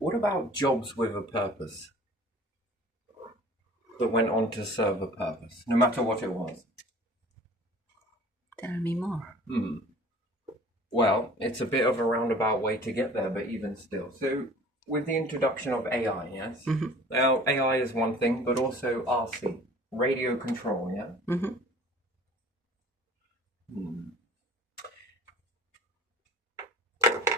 What about jobs with a purpose that went on to serve a purpose, no matter what it was? Tell me more. Well, it's a bit of a roundabout way to get there, but even still. So, with the introduction of AI, yes? Now, AI is one thing, but also RC, radio control, yeah?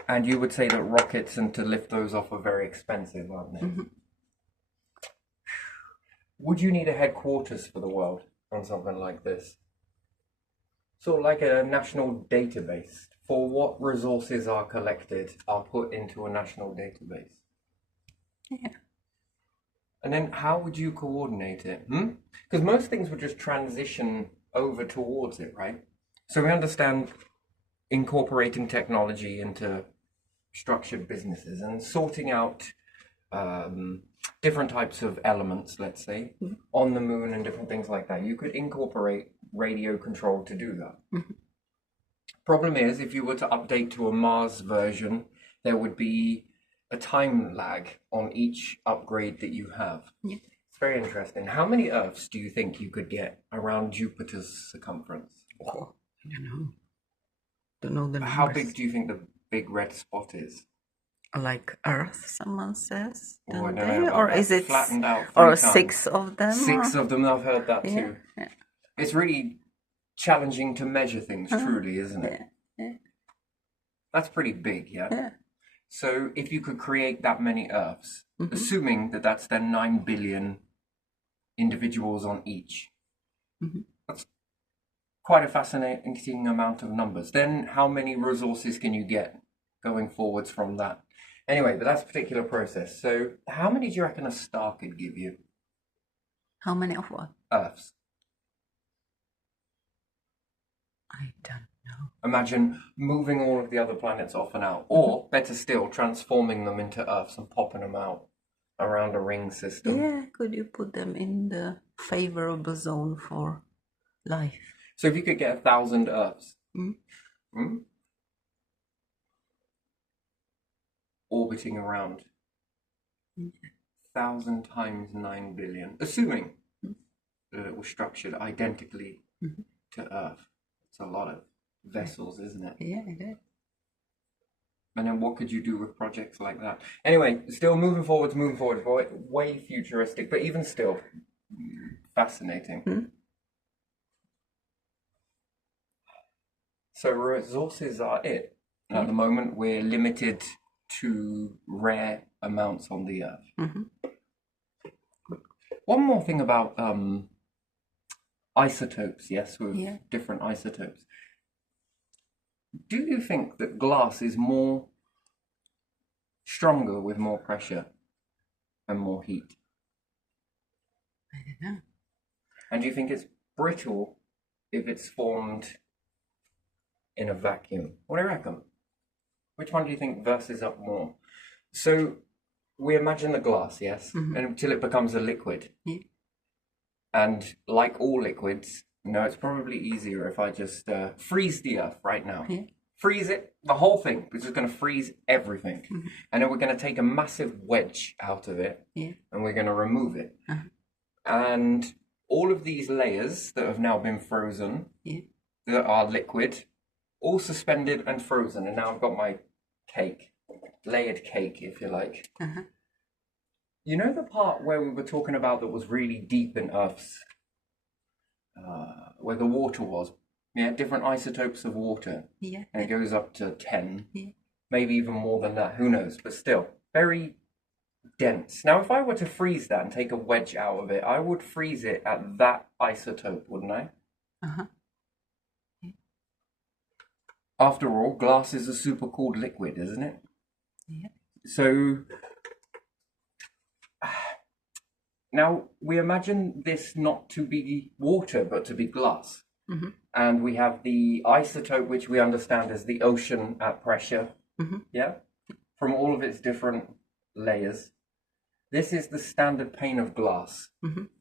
And you would say that rockets and to lift those off are very expensive, aren't they? Would you need a headquarters for the world on something like this? Sort of like a national database for what resources are collected are put into a national database. Yeah. And then how would you coordinate it? Because most things would just transition over towards it, right? So we understand incorporating technology into structured businesses and sorting out different types of elements, let's say, on the moon and different things like that. You could incorporate radio control to do that. Problem is, if you were to update to a Mars version, there would be a time lag on each upgrade that you have. Yeah. It's very interesting. How many Earths do you think you could get around Jupiter's circumference? Oh, I don't know. Don't know the numbers. How big do you think the big red spot is? Like Earth, someone says, Oh, I don't don't they? know about Or that. is it Flattened out or 3 times. 6 of them? Six or? of them, I've heard that Yeah, too. yeah. It's really challenging to measure things, truly, isn't it? Yeah. That's pretty big, yeah? Yeah. So if you could create that many Earths, assuming that that's then 9 billion individuals on each, that's quite a fascinating amount of numbers. Then how many resources can you get going forwards from that? Anyway, but that's a particular process. So how many do you reckon a star could give you? How many of what? Earths. I don't know. Imagine moving all of the other planets off and out, or better still, transforming them into Earths and popping them out around a ring system. Yeah, could you put them in the favorable zone for life? So if you could get 1,000 Earths, orbiting around 1,000 times 9 billion, assuming that it was structured identically to Earth. It's a lot of vessels, isn't it? Yeah, it is. And then what could you do with projects like that? Anyway, still moving forward, way futuristic, but even still fascinating. So resources are it. At the moment, we're limited to rare amounts on the Earth. One more thing about isotopes, yes, with different isotopes. Do you think that glass is more stronger with more pressure and more heat? I don't know. And do you think it's brittle if it's formed in a vacuum? What do you reckon? Which one do you think verses up more? So we imagine the glass, yes, and until it becomes a liquid. Yeah. And like all liquids, it's probably easier if I just freeze the Earth right now. Yeah. Freeze it, the whole thing. We're just going to freeze everything. And then we're going to take a massive wedge out of it. Yeah. And we're going to remove it. And all of these layers that have now been frozen, that are liquid, all suspended and frozen. And now I've got my cake, layered cake, if you like. You know the part where we were talking about that was really deep in Earth's, where the water was? Yeah, different isotopes of water. Yeah. And it goes up to 10, Yeah. maybe even more than that, who knows, but still, very dense. Now, if I were to freeze that and take a wedge out of it, I would freeze it at that isotope, wouldn't I? After all, glass is a super cooled liquid, isn't it? Yeah. So now we imagine this not to be water, but to be glass. And we have the isotope, which we understand as the ocean at pressure, yeah, from all of its different layers. This is the standard pane of glass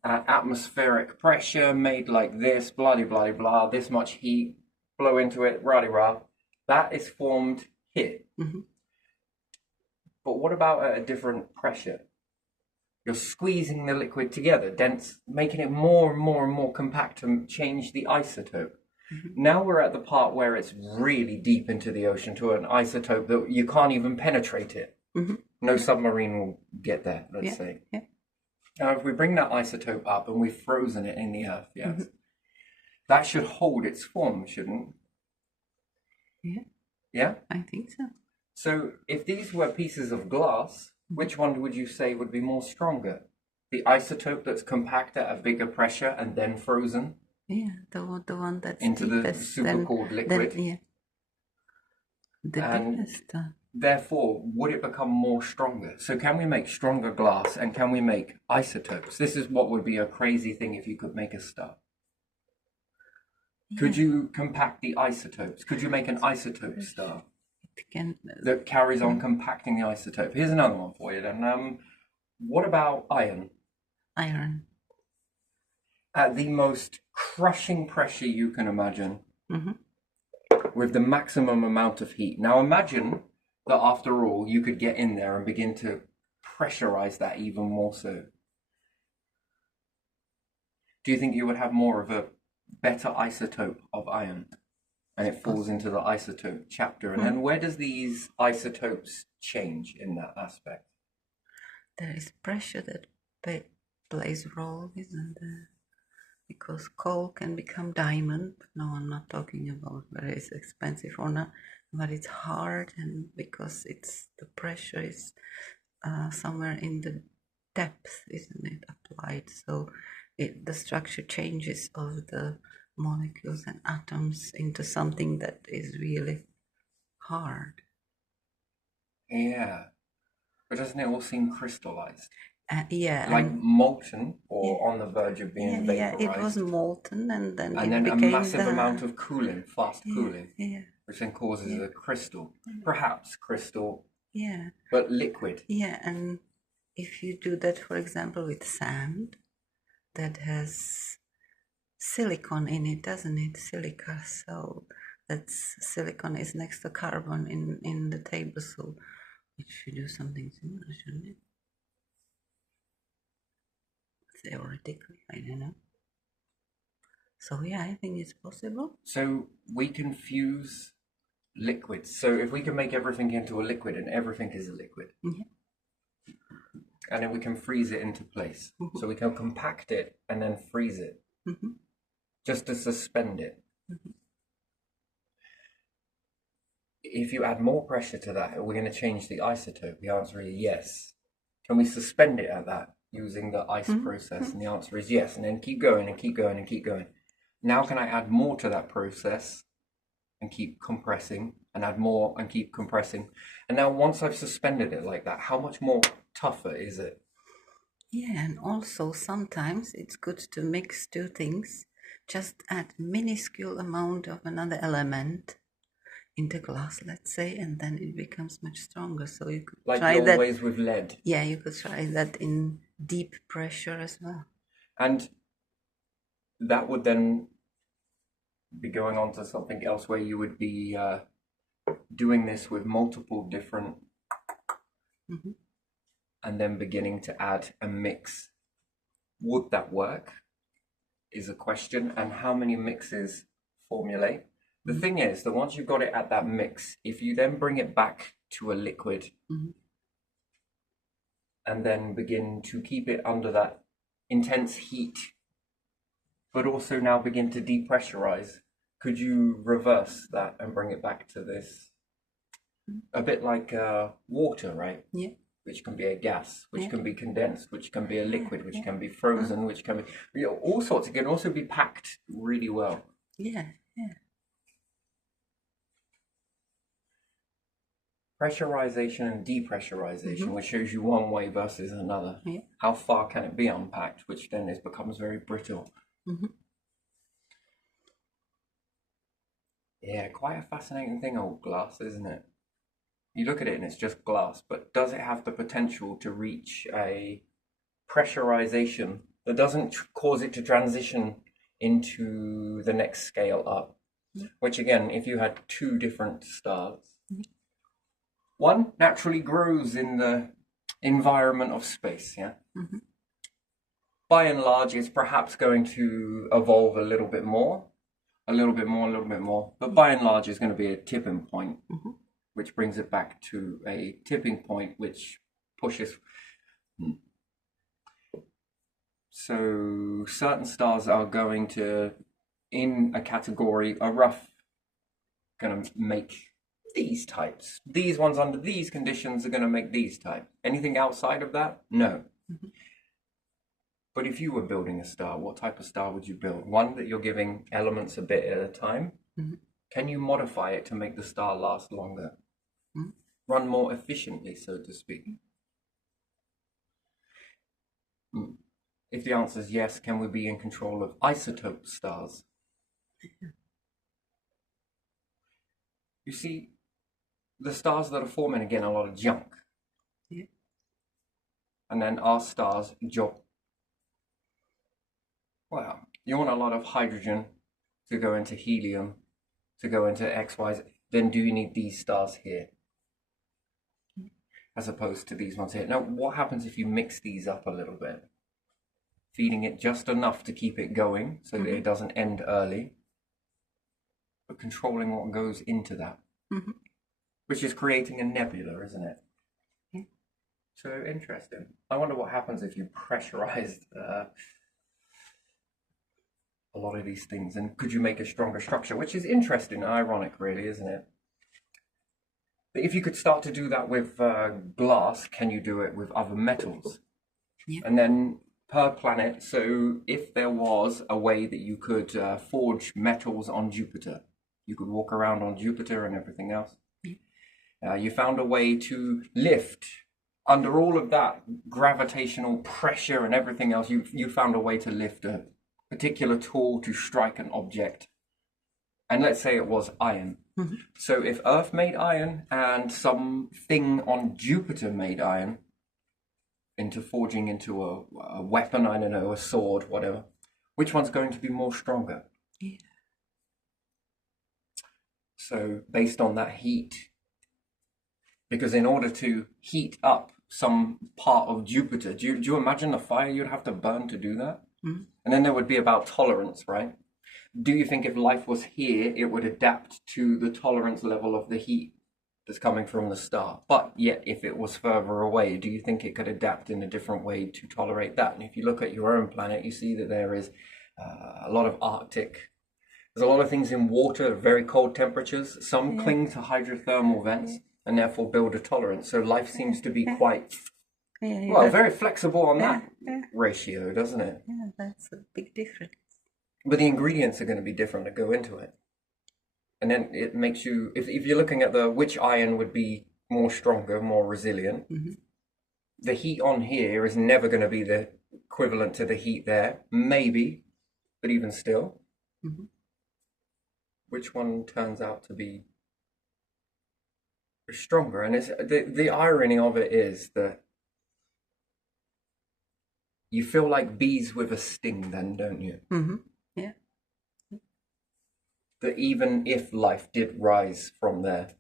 at atmospheric pressure, made like this, blah, blah, blah, this much heat, blow into it, rah, rah. That is formed here. But what about at a different pressure? You're squeezing the liquid together, dense, making it more and more and more compact to change the isotope. Now we're at the part where it's really deep into the ocean to an isotope that you can't even penetrate it. No submarine will get there, let's say. Yeah. Now, if we bring that isotope up and we've frozen it in the earth, yes, that should hold its form, shouldn't? Yeah, Yeah? I think so. So if these were pieces of glass, which one would you say would be more stronger? The isotope that's compact at a bigger pressure and then frozen Yeah, the one that's into the deepest, supercooled liquid? yeah, the And biggest. therefore, would it become more stronger? So can we make stronger glass and can we make isotopes? This is what would be a crazy thing if you could make a star. Could you compact the isotopes? Could you make an isotope star It can. that carries on compacting the isotope? Here's another one for you then. What about iron? Iron. At the most crushing pressure you can imagine, with the maximum amount of heat. Now imagine that after all, you could get in there and begin to pressurize that even more so. Do you think you would have more of a better isotope of iron? And it falls into the isotope chapter. And then where does these isotopes change in that aspect? There is pressure that plays a role, isn't there? Because coal can become diamond. No, I'm not talking about whether it's expensive or not, but it's hard, and because the pressure is somewhere in the depth, isn't it, applied? So the structure changes of the molecules and atoms into something that is really hard. Yeah. But doesn't it all seem crystallized? Yeah. Like molten or on the verge of being vaporized? Yeah, it was molten and then and it then became a massive amount of cooling, fast cooling, yeah, which then causes a crystal. Perhaps crystal, yeah, but liquid. yeah. And if you do that, for example, with sand that has silicon in it, doesn't it? Silica. So that's silicon is next to carbon in the table. So it should do something similar, shouldn't it? Theoretically, I don't know. So yeah, I think it's possible. So we can fuse liquids. So if we can make everything into a liquid and everything is a liquid, and then we can freeze it into place. So we can compact it and then freeze it, just to suspend it. If you add more pressure to that, are we going to change the isotope? The answer is yes. Can we suspend it at that using the ice process? And the answer is yes. And then keep going and keep going and keep going. Now can I add more to that process and keep compressing and add more and keep compressing? And now once I've suspended it like that, how much more tougher is it? Yeah, and also sometimes it's good to mix two things. Just add minuscule amount of another element into glass, let's say, and then it becomes much stronger. So you could like try the old that. ways with lead. Yeah, you could try that in deep pressure as well. And that would then be going on to something else where you would be doing this with multiple different and then beginning to add a mix. Would that work is a question, and how many mixes formulate? The thing is that once you've got it at that mix, if you then bring it back to a liquid and then begin to keep it under that intense heat, but also now begin to depressurize, could you reverse that and bring it back to this? A bit like water, right? Yeah. Which can be a gas, which can be condensed, which can be a liquid, which can be frozen, which can be all sorts. It can also be packed really well. Yeah, yeah. Pressurization and depressurization, which shows you one way versus another. Yeah. How far can it be unpacked, which then becomes very brittle. Yeah, quite a fascinating thing, old glass, isn't it? You look at it and it's just glass, but does it have the potential to reach a pressurization that doesn't cause it to transition into the next scale up? Which again, if you had two different stars, one naturally grows in the environment of space, yeah? Mm-hmm. By and large, it's perhaps going to evolve a little bit more, a little bit more, a little bit more. But by and large, it's going to be a tipping point, Mm-hmm. which brings it back to a tipping point, which pushes. So certain stars are going to, in a category, a rough, going to make these types. These ones under these conditions are going to make these types. Anything outside of that? No. Mm-hmm. But if you were building a star, what type of star would you build? One that you're giving elements a bit at a time? Mm-hmm. Can you modify it to make the star last longer? Mm-hmm. Run more efficiently, so to speak? If the answer is yes, can we be in control of isotope stars? You see, the stars that are forming, again, a lot of junk. Yeah. And then our stars, job. Well, you want a lot of hydrogen to go into helium, to go into X, Y, Z. Then do you need these stars here? As opposed to these ones here. Now, what happens if you mix these up a little bit? Feeding it just enough to keep it going so that it doesn't end early, but controlling what goes into that, which is creating a nebula, isn't it? Yeah. So interesting. I wonder what happens if you pressurized a lot of these things, and could you make a stronger structure, which is interesting and ironic, really, isn't it? But if you could start to do that with glass, can you do it with other metals? Yeah. And then per planet, so if there was a way that you could forge metals on Jupiter, you could walk around on Jupiter and everything else. Yeah. You found a way to lift under all of that gravitational pressure and everything else. You found a way to lift a particular tool to strike an object. And let's say it was iron. Mm-hmm. So if Earth made iron and something on Jupiter made iron, into forging into a weapon, I don't know, a sword, whatever, which one's going to be more stronger? Yeah. So based on that heat, because in order to heat up some part of Jupiter, do you imagine the fire you'd have to burn to do that? Mm-hmm. And then there would be about tolerance, right? Do you think if life was here, it would adapt to the tolerance level of the heat that's coming from the star? But yet, if it was further away, do you think it could adapt in a different way to tolerate that? And if you look at your own planet, you see that there is a lot of Arctic. There's a lot of things in water, very cold temperatures. Some cling to hydrothermal vents and therefore build a tolerance. So life seems to be quite, very flexible on that ratio, doesn't it? Yeah, that's a big difference. But the ingredients are going to be different that go into it. And then it makes you, if you're looking at which iron would be more stronger, more resilient, the heat on here is never going to be the equivalent to the heat there. Maybe, but even still, which one turns out to be stronger? And it's the irony of it is that you feel like bees with a sting then, don't you? Mm-hmm. Yeah. That even if life did rise from there,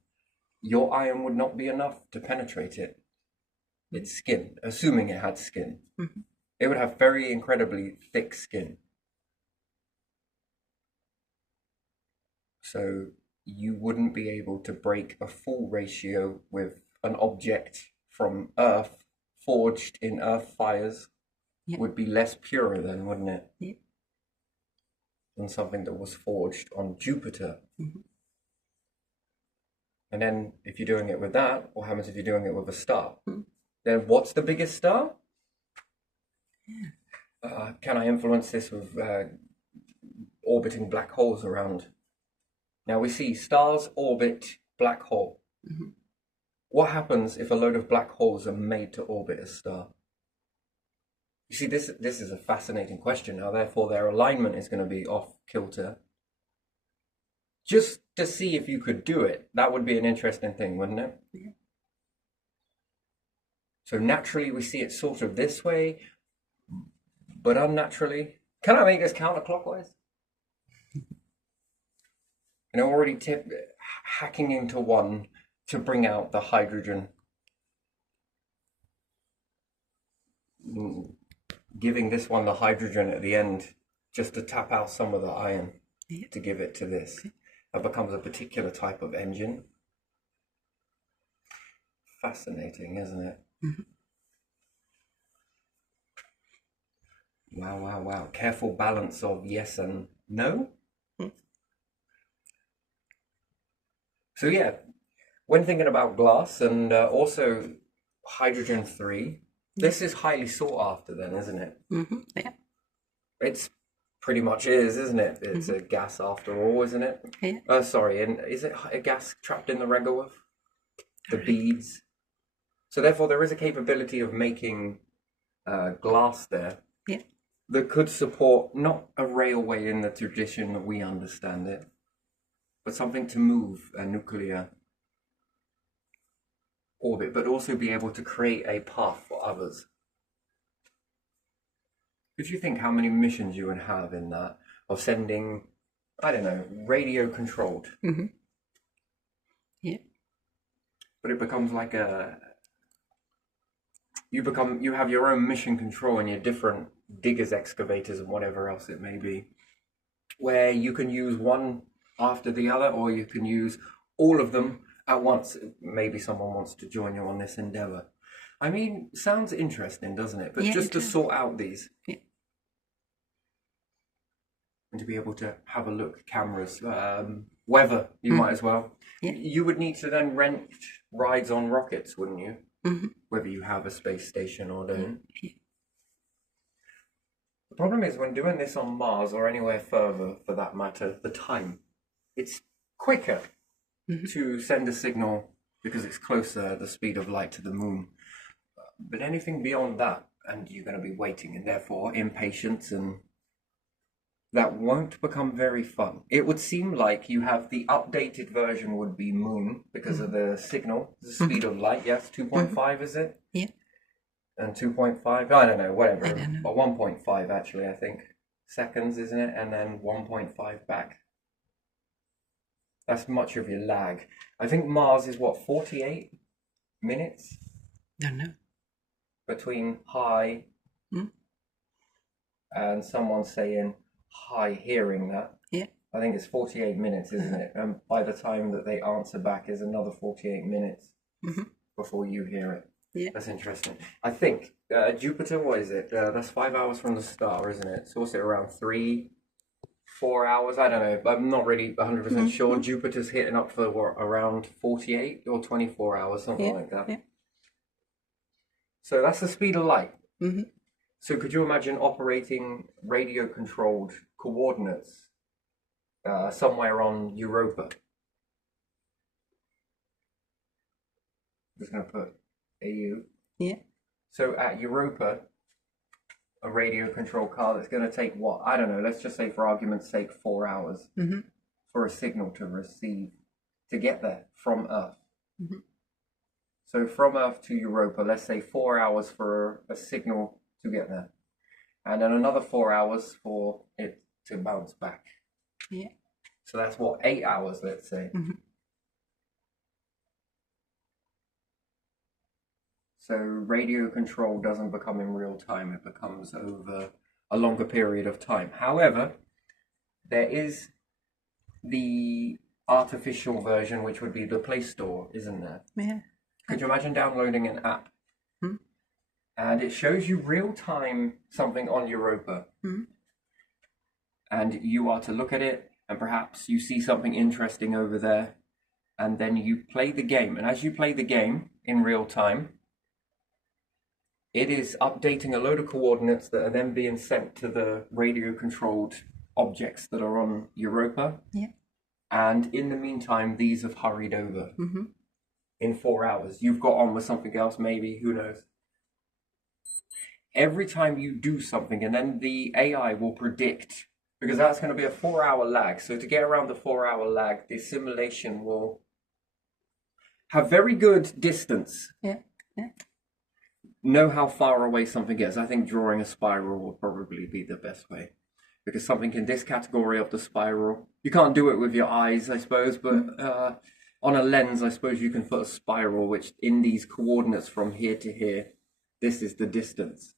your iron would not be enough to penetrate it. Its skin, assuming it had skin. It would have very incredibly thick skin. So you wouldn't be able to break a full ratio with an object from Earth, forged in Earth fires. Would be less pure then, wouldn't it? Yeah. Than something that was forged on Jupiter. And then if you're doing it with that, what happens if you're doing it with a star? Then what's the biggest star? Can I influence this with orbiting black holes around? Now we see stars orbit black hole. What happens if a load of black holes are made to orbit a star? You see, this is a fascinating question. Now, therefore, their alignment is going to be off kilter. Just to see if you could do it, that would be an interesting thing, wouldn't it? Yeah. So naturally, we see it sort of this way, but unnaturally. Can I make this counterclockwise? Already hacking into one to bring out the hydrogen, giving this one the hydrogen at the end just to tap out some of the iron to give it to this. That becomes a particular type of engine. Fascinating, isn't it? Wow, wow, wow. Careful balance of yes and no. So yeah, when thinking about glass and also hydrogen 3, this is highly sought after then, isn't it? Yeah. It's pretty much is, isn't it? It's a gas after all, isn't it? Yeah. Sorry, and is it a gas trapped in the regolith? The beads. So therefore there is a capability of making glass there that could support not a railway in the tradition that we understand it, but something to move a nuclear orbit, but also be able to create a path for others. Could you think how many missions you would have in that, of sending, I don't know, radio controlled? Yeah. But it becomes like you have your own mission control and your different diggers, excavators, and whatever else it may be, where you can use one after the other, or you can use all of them at once. Maybe someone wants to join you on this endeavor. I mean, sounds interesting, doesn't it? But just to sort out these. Yeah. And to be able to have a look, cameras, weather, you might as well. Yeah. You would need to then rent rides on rockets, wouldn't you? Whether you have a space station or don't. Yeah. The problem is when doing this on Mars or anywhere further for that matter, the time. It's quicker to send a signal because it's closer, the speed of light to the moon. But anything beyond that, and you're going to be waiting, and therefore impatience, and that won't become very fun. It would seem like you have the updated version would be moon because of the signal, the speed of light. Yes, 2.5 is it? Yeah. And 2.5, I don't know, whatever. I don't know. Or 1.5 actually, I think. Seconds, isn't it? And then 1.5 back. That's much of your lag. I think Mars is what, 48 minutes? Don't know. Between hi and someone saying hi, hearing that. Yeah. I think it's 48 minutes, isn't it? And by the time that they answer back is another 48 minutes before you hear it. Yeah. That's interesting. I think Jupiter, what is it? That's 5 hours from the star, isn't it? So what's it, around 3-4 hours? I don't know. I'm not really 100% sure. Jupiter's hitting up for what, around 48 or 24 hours, something like that. Yeah. So that's the speed of light. So could you imagine operating radio-controlled coordinates somewhere on Europa? I'm just going to put AU. Yeah. So at Europa, a radio-controlled car that's going to take what? I don't know, let's just say for argument's sake 4 hours for a signal to receive, to get there from Earth. So from Earth to Europa, let's say 4 hours for a signal to get there. And then another 4 hours for it to bounce back. Yeah. So that's what, 8 hours, let's say. So radio control doesn't become in real time, it becomes over a longer period of time. However, there is the artificial version, which would be the Play Store, isn't there? Yeah. Could you imagine downloading an app and it shows you real time something on Europa, and you are to look at it, and perhaps you see something interesting over there, and then you play the game, and as you play the game in real time, it is updating a load of coordinates that are then being sent to the radio controlled objects that are on Europa. Yeah. And in the meantime, these have hurried over. In 4 hours. You've got on with something else, maybe, who knows. Every time you do something, and then the AI will predict, because that's going to be a 4 hour lag. So to get around the 4 hour lag, the simulation will have very good distance. Yeah. Know how far away something is. I think drawing a spiral will probably be the best way. Because something in this category of the spiral, you can't do it with your eyes, I suppose, but on a lens, I suppose you can put a spiral, which in these coordinates from here to here, this is the distance.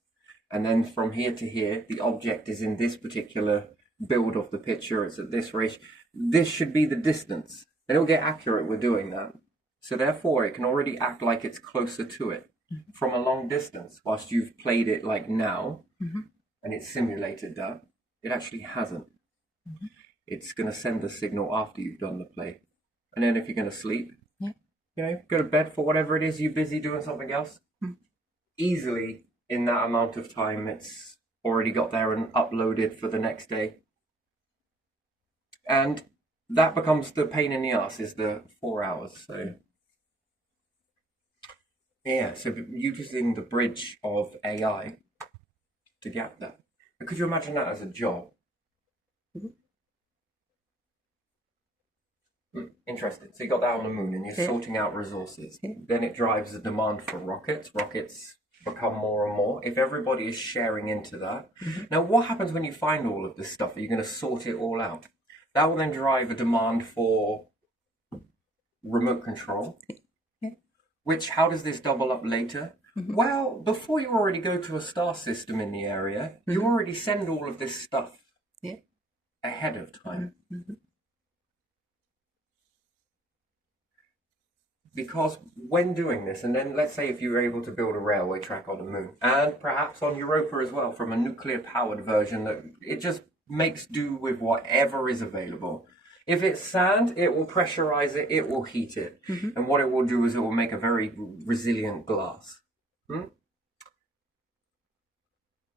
And then from here to here, the object is in this particular build of the picture. It's at this ratio. This should be the distance. And it'll get accurate with doing that. So therefore, it can already act like it's closer to it from a long distance, whilst you've played it like now, and it's simulated that. It actually hasn't. It's going to send the signal after you've done the play. And then if you're going to sleep, go to bed for whatever it is you're busy doing something else, easily in that amount of time, it's already got there and uploaded for the next day. And that becomes the pain in the ass, is the 4 hours. So yeah, so using the bridge of AI to get that. Could you imagine that as a job? Interesting. So you got that on the moon and you're sorting out resources. Then it drives the demand for rockets. Rockets become more and more. If everybody is sharing into that. Now, what happens when you find all of this stuff? Are you going to sort it all out? That will then drive a demand for remote control. Which, how does this double up later? Well, before you already go to a star system in the area, you already send all of this stuff ahead of time. Because when doing this, and then let's say if you were able to build a railway track on the moon, and perhaps on Europa as well, from a nuclear-powered version, that it just makes do with whatever is available. If it's sand, it will pressurize it, it will heat it. And what it will do is it will make a very resilient glass.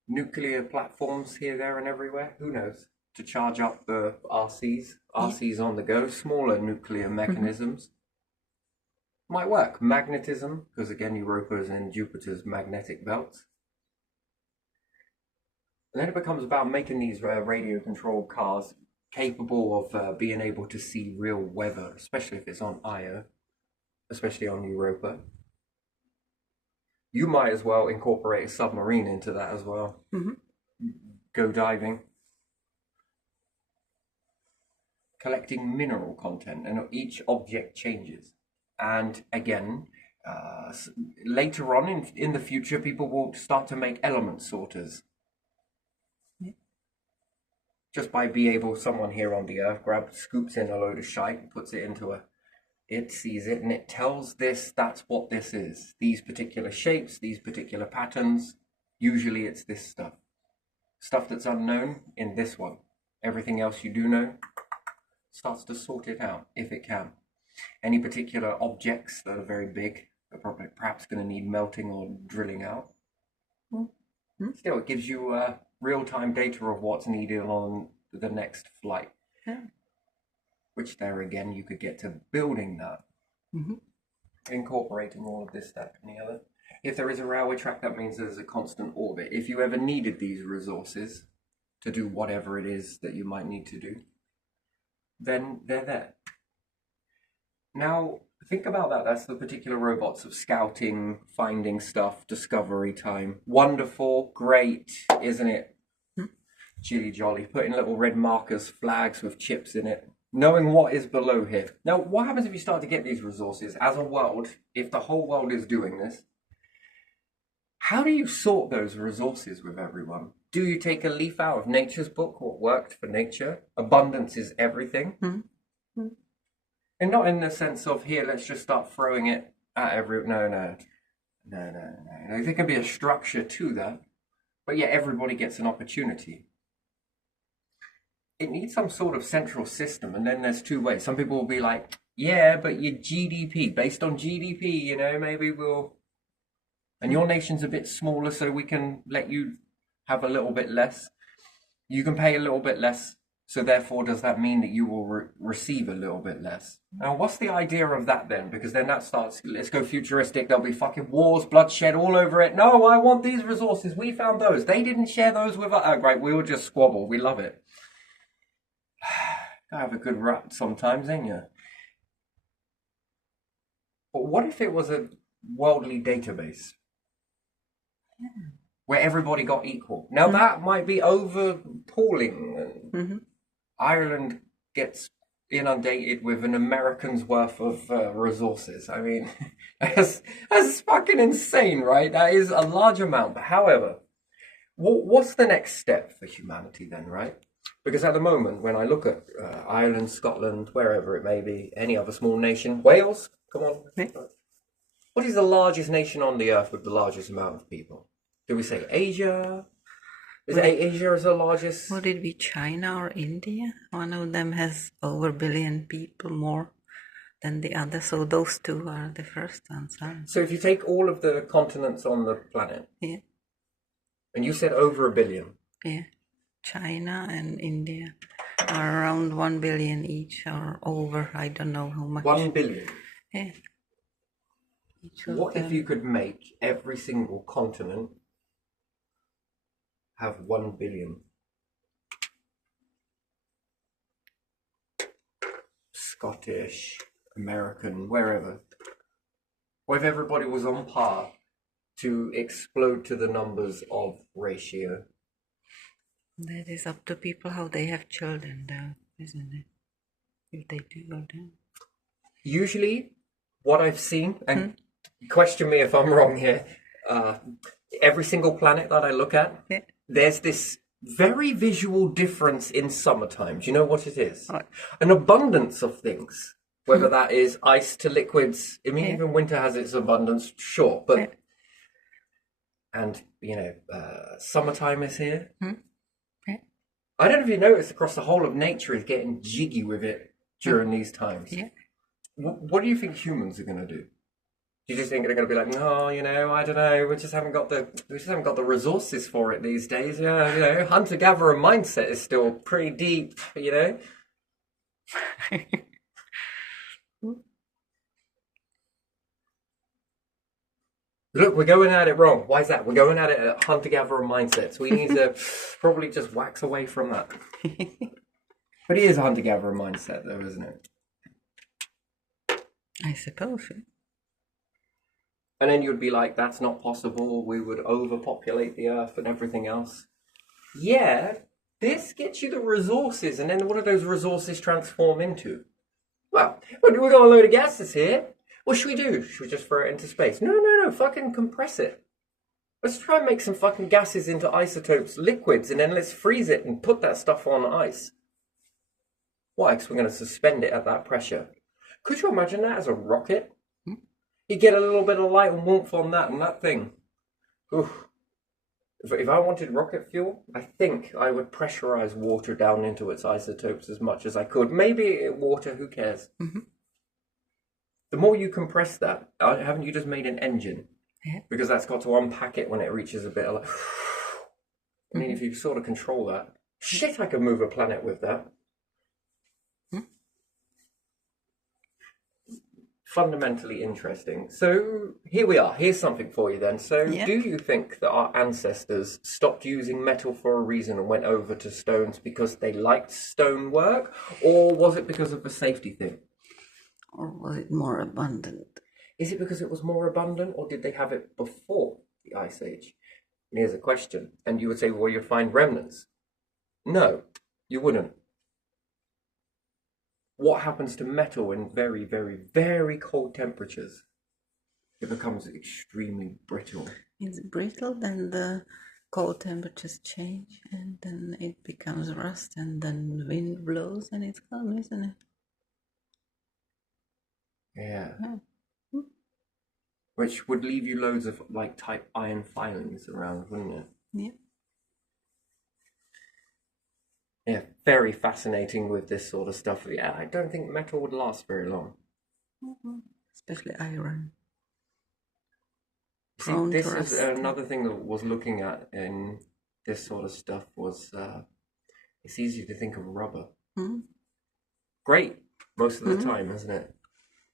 Nuclear platforms here, there, and everywhere, who knows? To charge up the RCs on the go, smaller nuclear mechanisms. Might work. Magnetism, because again, Europa is in Jupiter's magnetic belts. And then it becomes about making these radio-controlled cars capable of being able to see real weather, especially if it's on Io, especially on Europa. You might as well incorporate a submarine into that as well. Go diving. Collecting mineral content, and each object changes. And again, later on in the future, people will start to make element sorters. Just by being able, someone here on the Earth scoops in a load of shite and puts it into it sees it and it tells this, that's what this is. These particular shapes, these particular patterns, usually it's this stuff. Stuff that's unknown in this one. Everything else you do know starts to sort it out, if it can. Any particular objects that are very big are probably perhaps going to need melting or drilling out. Still, it gives you real-time data of what's needed on the next flight. Which there again, you could get to building that. Incorporating all of this, that, and the other. If there is a railway track, that means there's a constant orbit. If you ever needed these resources to do whatever it is that you might need to do, then they're there. Now, think about that. That's the particular robots of scouting, finding stuff, discovery time. Wonderful, great, isn't it? Chilly jolly. Putting little red markers, flags with chips in it. Knowing what is below here. Now, what happens if you start to get these resources as a world, if the whole world is doing this? How do you sort those resources with everyone? Do you take a leaf out of nature's book, what worked for nature? Abundance is everything. And not in the sense of, here, let's just start throwing it at everyone. No. There can be a structure to that, but yet everybody gets an opportunity. It needs some sort of central system, and then there's two ways. Some people will be like, yeah, but your GDP, based on GDP, maybe we'll... And your nation's a bit smaller, so we can let you have a little bit less. You can pay a little bit less. So therefore, does that mean that you will receive a little bit less? Now, what's the idea of that then? Because then that starts, let's go futuristic. There'll be fucking wars, bloodshed all over it. No, I want these resources. We found those. They didn't share those with us. Oh, great. We will just squabble. We love it. I have a good rut sometimes, ain't you? But what if it was a worldly database? Where everybody got equal. Now that might be overpooling. Ireland gets inundated with an American's worth of resources. I mean, that's fucking insane, right? That is a large amount. But however, what's the next step for humanity then, right? Because at the moment, when I look at Ireland, Scotland, wherever it may be, any other small nation, Wales, come on. Yeah. What is the largest nation on the earth with the largest amount of people? Do we say Asia? Is Asia is the largest? Would it be China or India? One of them has over 1 billion people more than the other, so those two are the first ones. Huh? So if you take all of the continents on the planet, Yeah, and you said over 1 billion, yeah. China and India are around 1 billion each, or over. I don't know how much. 1 billion. Yeah. Each of What if them. you could make every single continent have 1 billion? Scottish, American, wherever. What if everybody was on par to explode to the numbers of ratio? That is up to people how they have children, though, isn't it? If they do or don't. Usually, what I've seen, and question me if I'm wrong here, every single planet that I look at, Yeah. there's this very visual difference in summertime. Do you know what it is? Right. An abundance of things, whether that is ice to liquids. I mean, Yeah. even winter has its abundance, sure, but Yeah. and summertime is here. Yeah. I don't know if you notice across the whole of nature is getting jiggy with it during these times. Yeah. What do you think humans are going to do? Do you just think they're going to be like, no, I don't know, we just haven't got the resources for it these days. Yeah, hunter-gatherer mindset is still pretty deep, Look, we're going at it wrong. Why is that? We're going at it at hunter-gatherer mindset. So we need to probably just wax away from that. But it is a hunter-gatherer mindset, though, isn't it? I suppose. Yeah. And then you'd be like, that's not possible. We would overpopulate the earth and everything else. Yeah, this gets you the resources. And then what do those resources transform into? Well, we got a load of gases here. What should we do? Should we just throw it into space? No. Fucking compress it. Let's try and make some fucking gases into isotopes, liquids, and then let's freeze it and put that stuff on ice. Why? Because we're going to suspend it at that pressure. Could you imagine that as a rocket? You get a little bit of light and warmth on that and that thing. Oof. If I wanted rocket fuel, I think I would pressurize water down into its isotopes as much as I could. Maybe water, who cares? Mm-hmm. The more you compress that, haven't you just made an engine? Yeah. Because that's got to unpack it when it reaches a bit of like... I mean, if you sort of control that... Shit, I could move a planet with that. Fundamentally interesting. So here we are. Here's something for you then. So Yeah. do you think that our ancestors stopped using metal for a reason and went over to stones because they liked stonework? Or was it because of a safety thing? Or was it more abundant? Is it because it was more abundant, or did they have it before the Ice Age? And here's a question. And you would say, well, you'd find remnants. No, you wouldn't. What happens to metal in very, very, very cold temperatures? It becomes extremely brittle. It's brittle, then the cold temperatures change, and then it becomes rust, and then the wind blows, and it's gone, isn't it? Yeah. Yeah. Which would leave you loads of like type iron filings around, wouldn't it? Yeah. Yeah, very fascinating with this sort of stuff. Yeah, I don't think metal would last very long. Especially iron. See, Prone this to is rust. another thing that I was looking at in this sort of stuff was it's easy to think of rubber. Hmm? Great most of the time, isn't it?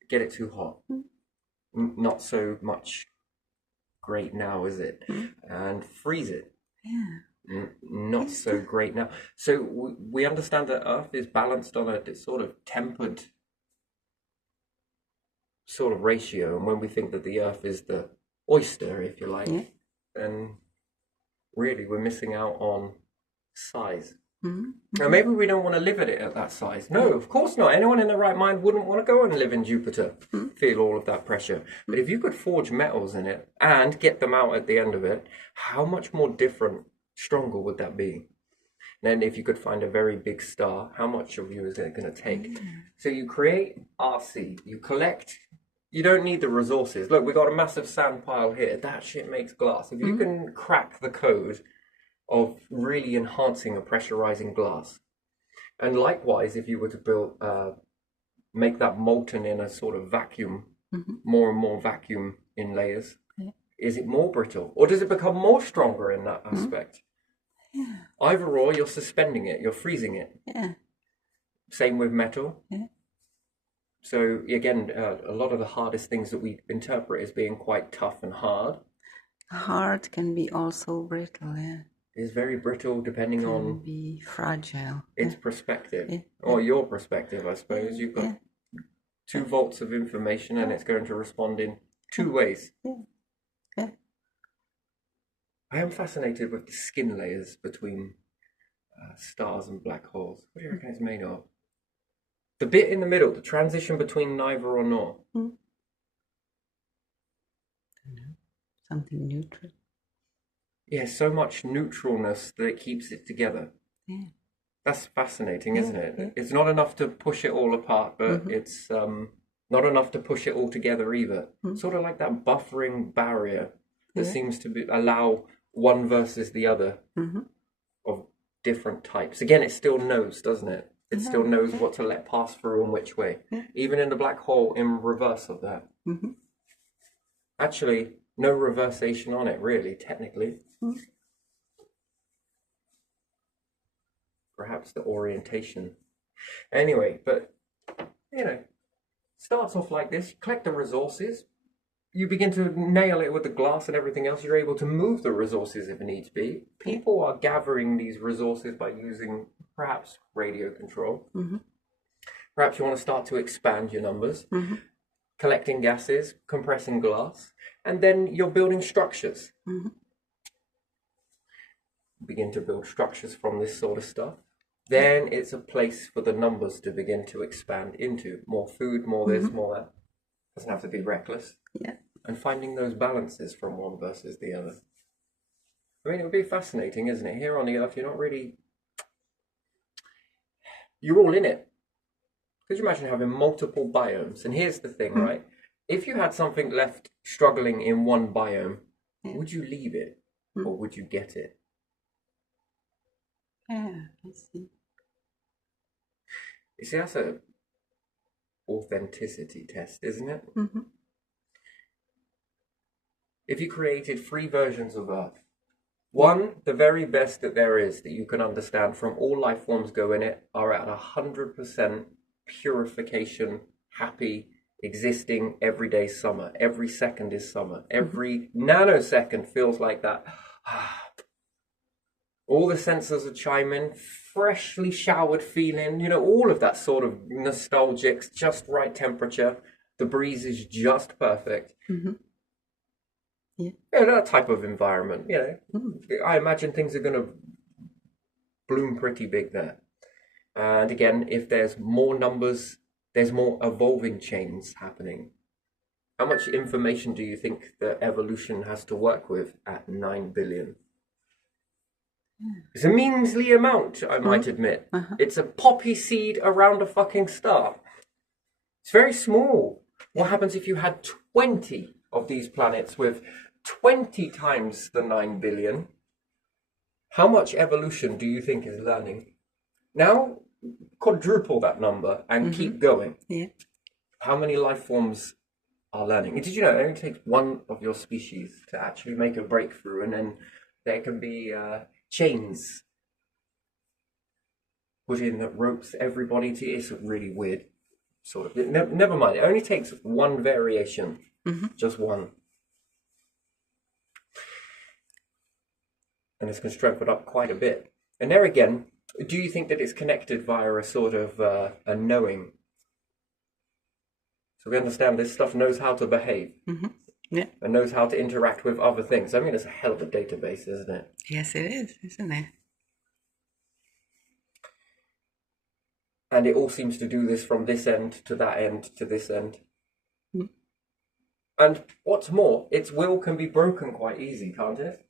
Get it too hot. Not so much great now, is it? And freeze it. Yeah. Not so great now. So we understand that Earth is balanced on a sort of tempered sort of ratio, and when we think that the Earth is the oyster, if you like, Yeah. then really we're missing out on size. Now, maybe we don't want to live at it at that size. No, of course not. Anyone in their right mind wouldn't want to go and live in Jupiter, feel all of that pressure. But if you could forge metals in it and get them out at the end of it, how much more different, stronger would that be? And then if you could find a very big star, how much of you is it going to take? So you create RC, you collect, you don't need the resources. Look, we got a massive sand pile here. That shit makes glass. If you can crack the code of really enhancing a pressurizing glass, and likewise, if you were to build, make that molten in a sort of vacuum, more and more vacuum in layers, is it more brittle? Or does it become more stronger in that aspect? Yeah. Either or, you're suspending it, you're freezing it. Yeah. Same with metal. Yeah. So again, a lot of the hardest things that we interpret as being quite tough and hard Hard can be also brittle, is very brittle depending Can on be fragile. its perspective, Yeah. or your perspective, I suppose. You've got 2 volts of information and it's going to respond in 2 ways. Yeah. I am fascinated with the skin layers between stars and black holes. What do you reckon it's made of? The bit in the middle, the transition between neither or nor. Something neutral. Yeah, so much neutralness that it keeps it together. Yeah. That's fascinating, isn't it? It's not enough to push it all apart, but it's not enough to push it all together either. Sort of like that buffering barrier that seems to allow one versus the other of different types. Again, it still knows, doesn't it? It still knows what to let pass through and which way. Even in the black hole, in reverse of that. Actually, no reversation on it, really, technically. Perhaps the orientation. Anyway, but, starts off like this. You collect the resources. You begin to nail it with the glass and everything else. You're able to move the resources if it needs be. People are gathering these resources by using perhaps radio control. Perhaps you want to start to expand your numbers, collecting gases, compressing glass, and then you're building structures. Begin to build structures from this sort of stuff. Then it's a place for the numbers to begin to expand into. More food, more this, more that. Doesn't have to be reckless. Yeah. And finding those balances from one versus the other. I mean, it would be fascinating, isn't it? Here on the Earth, you're not really... You're all in it. Could you imagine having multiple biomes? And here's the thing, right? If you had something left struggling in one biome, would you leave it? Or would you get it? Yeah, I see. You see, that's a authenticity test, isn't it? If you created 3 versions of Earth, one, the very best that there is that you can understand from all life forms go in it are at 100% purification, happy, existing everyday summer. Every second is summer. Every nanosecond feels like that. All the sensors are chiming, freshly showered feeling, all of that sort of nostalgic, just right temperature. The breeze is just perfect. Yeah, that type of environment, I imagine things are going to bloom pretty big there. And again, if there's more numbers, there's more evolving chains happening. How much information do you think that evolution has to work with at 9 billion? It's a measly amount, I might admit. It's a poppy seed around a fucking star. It's very small. What happens if you had 20 of these planets with 20 times the 9 billion? How much evolution do you think is learning? Now, quadruple that number and keep going. Yeah. How many life forms are learning? Did you know it only takes one of your species to actually make a breakthrough, and then there can be chains put in that ropes everybody to. It's really weird, sort of. Never mind. It only takes one variation, just one, and this can strengthen up quite a bit. And there again, do you think that it's connected via a sort of a knowing? So we understand this stuff knows how to behave. Yeah. And knows how to interact with other things. I mean, it's a hell of a database, isn't it? Yes, it is, isn't it? And it all seems to do this from this end to that end to this end. Mm. And what's more, its will can be broken quite easy, can't it?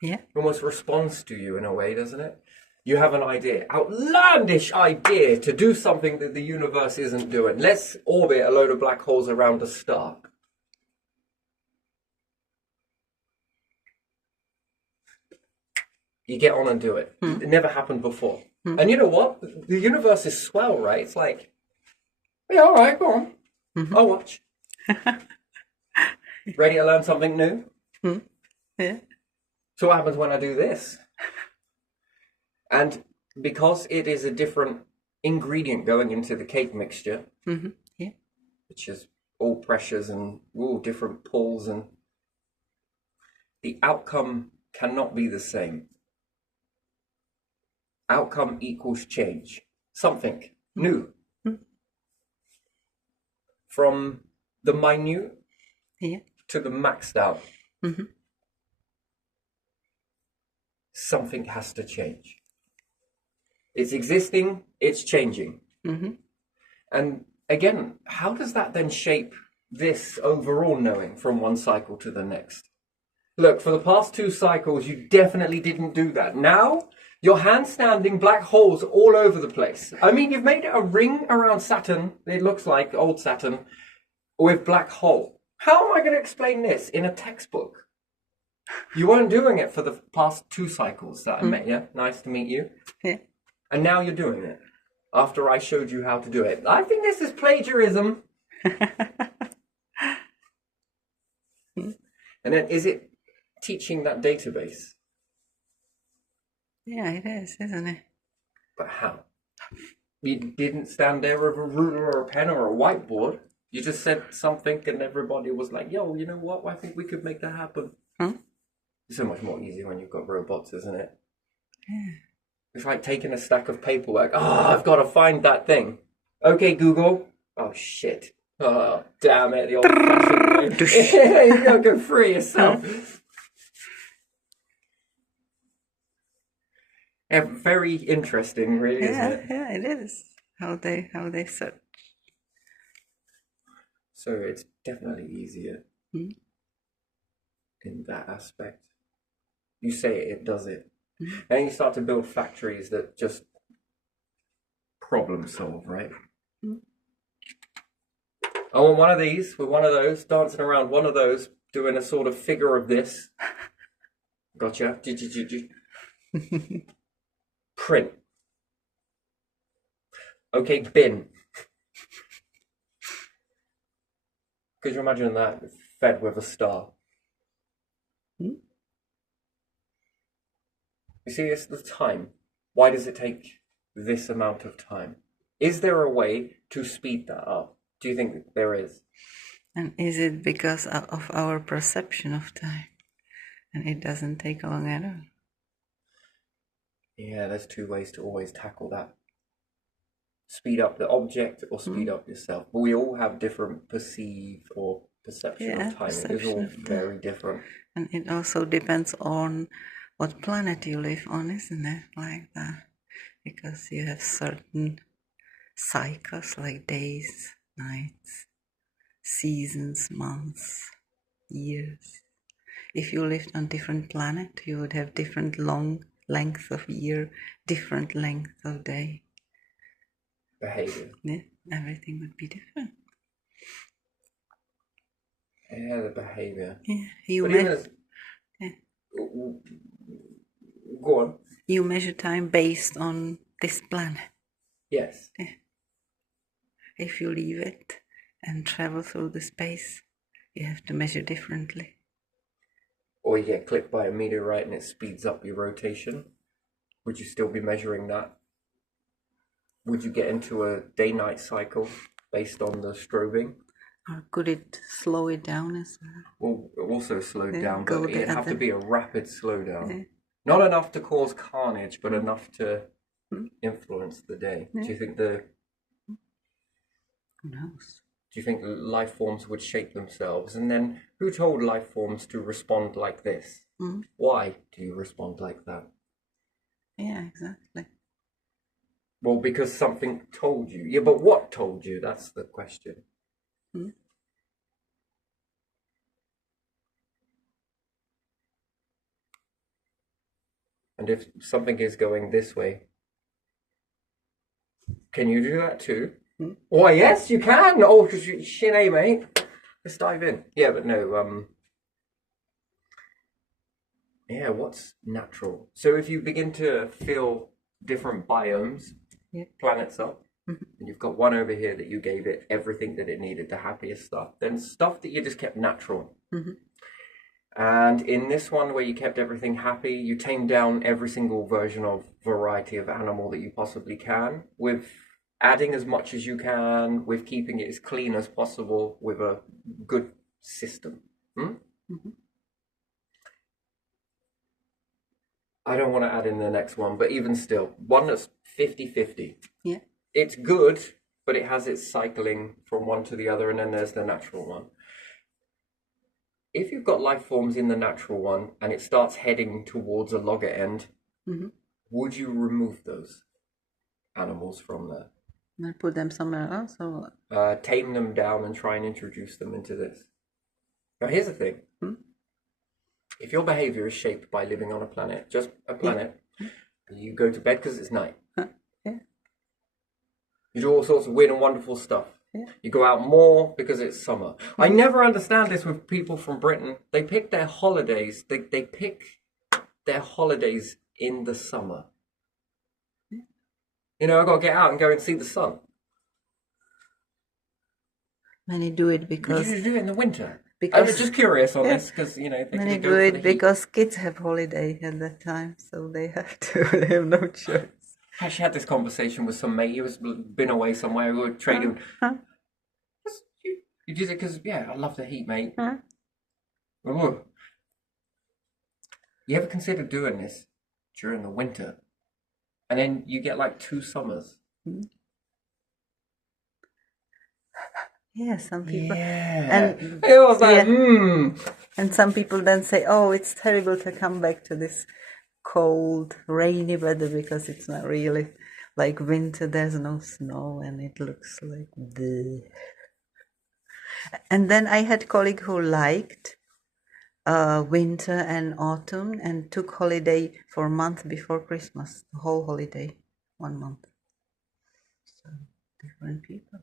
Yeah. It almost responds to you in a way, doesn't it? You have an idea, outlandish idea to do something that the universe isn't doing. Let's orbit a load of black holes around a star. You get on and do it. It never happened before. And you know what? The universe is swell, right? It's like, yeah, all right, go on. I'll watch. Ready to learn something new? Yeah. So what happens when I do this? And because it is a different ingredient going into the cake mixture, Yeah. which is all pressures and all different pulls, and the outcome cannot be the same. Outcome equals change. Something new. From the minute Yeah. to the maxed out. Something has to change. It's existing, it's changing. And again, how does that then shape this overall knowing from one cycle to the next? Look, for the past 2 cycles, you definitely didn't do that. Now, you're handstanding black holes all over the place. I mean, you've made a ring around Saturn, it looks like old Saturn, with black hole. How am I going to explain this in a textbook? You weren't doing it for the past 2 cycles that I met you. Nice to meet you. Yeah. And now you're doing it after I showed you how to do it. I think this is plagiarism. And then is it teaching that database? Yeah, it is, isn't it? But how? You didn't stand there with a ruler or a pen or a whiteboard. You just said something and everybody was like, yo, you know what? I think we could make that happen. It's so much more easy when you've got robots, isn't it? Yeah. It's like taking a stack of paperwork. Oh, I've got to find that thing. Okay, Google. Oh, shit. Oh, damn it. The old fashioned you gotta go free yourself. Yeah, very interesting, really, isn't it? Yeah, it is. How they search. So it's definitely easier in that aspect. You say it does it. And you start to build factories that just problem solve, right? I want one of these with one of those, dancing around one of those, doing a sort of figure of this. Gotcha. Print. Okay, bin. Could you imagine that fed with a star? You see, it's the time. Why does it take this amount of time? Is there a way to speed that up? Do you think there is? And is it because of our perception of time? And it doesn't take long at all. Yeah, there's 2 ways to always tackle that. Speed up the object or speed up yourself. But we all have different perceive or perception of time. It is all very different. And it also depends on what planet you live on, isn't it? Like that. Because you have certain cycles like days, nights, seasons, months, years. If you lived on different planet, you would have different long length of year, different length of day. Behavior. Yeah, everything would be different. Yeah, the behavior. Yeah, you But even as... Go on. You measure time based on this planet. Yes. Yeah. If you leave it and travel through the space, you have to measure differently. Or you get clipped by a meteorite and it speeds up your rotation. Would you still be measuring that? Would you get into a day-night cycle based on the strobing? Or could it slow it down as well? Well, also slowed down, but it'd have to be a rapid slowdown. Yeah. Not enough to cause carnage, but enough to influence the day. Yeah. Do you think Who knows? Do you think life forms would shape themselves? And then who told life forms to respond like this? Why do you respond like that? Yeah, exactly. Well, because something told you. Yeah, but what told you? That's the question. Hmm? And if something is going this way, can you do that too? Hmm? Why, yes, you can. Oh, shit, hey, mate. Let's dive in. Yeah, but no, yeah, what's natural? So if you begin to feel different biomes, Yeah. planets up, Mhm. and you've got one over here that you gave it everything that it needed, the happiest stuff, then stuff that you just kept natural. Mhm. And in this one where you kept everything happy, you tamed down every single version of variety of animal that you possibly can, with adding as much as you can, with keeping it as clean as possible, with a good system. Hmm? Mhm. I don't want to add in the next one, but even still, one that's 50-50. Yeah. It's good, but it has its cycling from one to the other, and then there's the natural one. If you've got life forms in the natural one and it starts heading towards a loggerhead, Mhm. would you remove those animals from there? And put them somewhere else, or Tame them down and try and introduce them into this. Now, here's the thing. hmm? If your behavior is shaped by living on a planet, just a Yeah. planet, you go to bed because it's night. Huh? Yeah. You do all sorts of weird and wonderful stuff. Yeah. You go out more because it's summer. I never understand this with people from Britain. They pick their holidays. They pick their holidays in the summer. You know, I've got to get out and go and see the sun. Many do it Would because you do it in the winter? I was because just curious on yeah. this because, you know, they many can do go for it the heat. because kids have holiday at that time, so they have to. They have no choice. I actually had this conversation with some mate. He was been away somewhere. We were trading. Huh? You did it because, yeah, I love the heat, mate. Huh? Ooh. You ever consider doing this during the winter? And then you get like 2 summers. Hmm? Yeah, some people. Yeah. And It was like, yeah. And some people then say, "Oh, it's terrible to come back to this cold, rainy weather because it's not really like winter. There's no snow, and it looks like the." And then I had a colleague who liked winter and autumn and took holiday for a month before Christmas, the whole holiday, 1 month. So different people.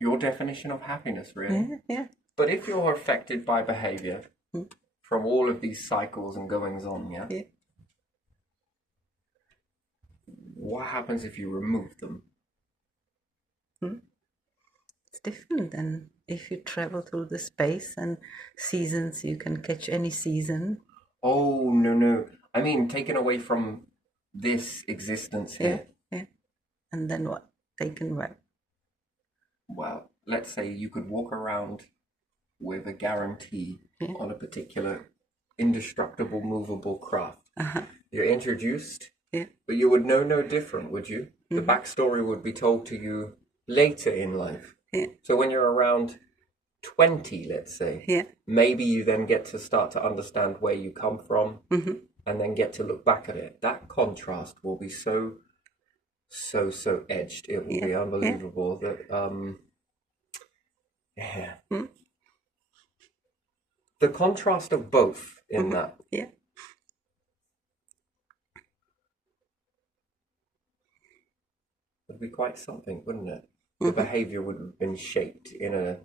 Your definition of happiness, really. Yeah, yeah. But if you're affected by behavior Mm. from all of these cycles and goings on, yeah? Yeah. What happens if you remove them? It's different than if you travel through the space and seasons, you can catch any season. Oh, no, no. I mean, taken away from this existence Yeah, here. yeah. And then what? Taken where? Well, let's say you could walk around with a guarantee Yeah. on a particular indestructible, movable craft. Uh-huh. You're introduced, Yeah. but you would know no different, would you? The backstory would be told to you later in life. Yeah. So when you're around 20, let's say, Yeah. maybe you then get to start to understand where you come from and then get to look back at it. That contrast will be so edged. It will be Yeah. unbelievable that, yeah. The contrast of both in that. Yeah. Would be quite something, wouldn't it? The behavior would have been shaped in a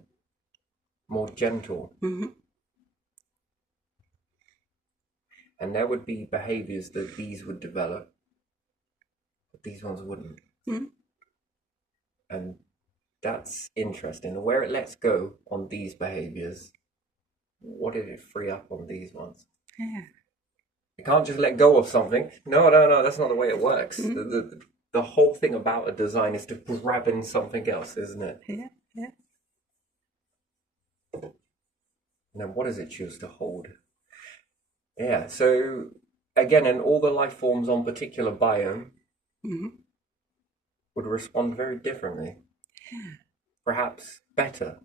more gentle. And there would be behaviors that these would develop, but these ones wouldn't. And that's interesting. And where it lets go on these behaviors, what did it free up on these ones? Yeah. You can't just let go of something. No, that's not the way it works. The whole thing about a design is to grab in something else, isn't it? Yeah. Yeah. And then what does it choose to hold? Yeah, so again, and all the life forms on particular biome would respond very differently. Yeah. Perhaps better.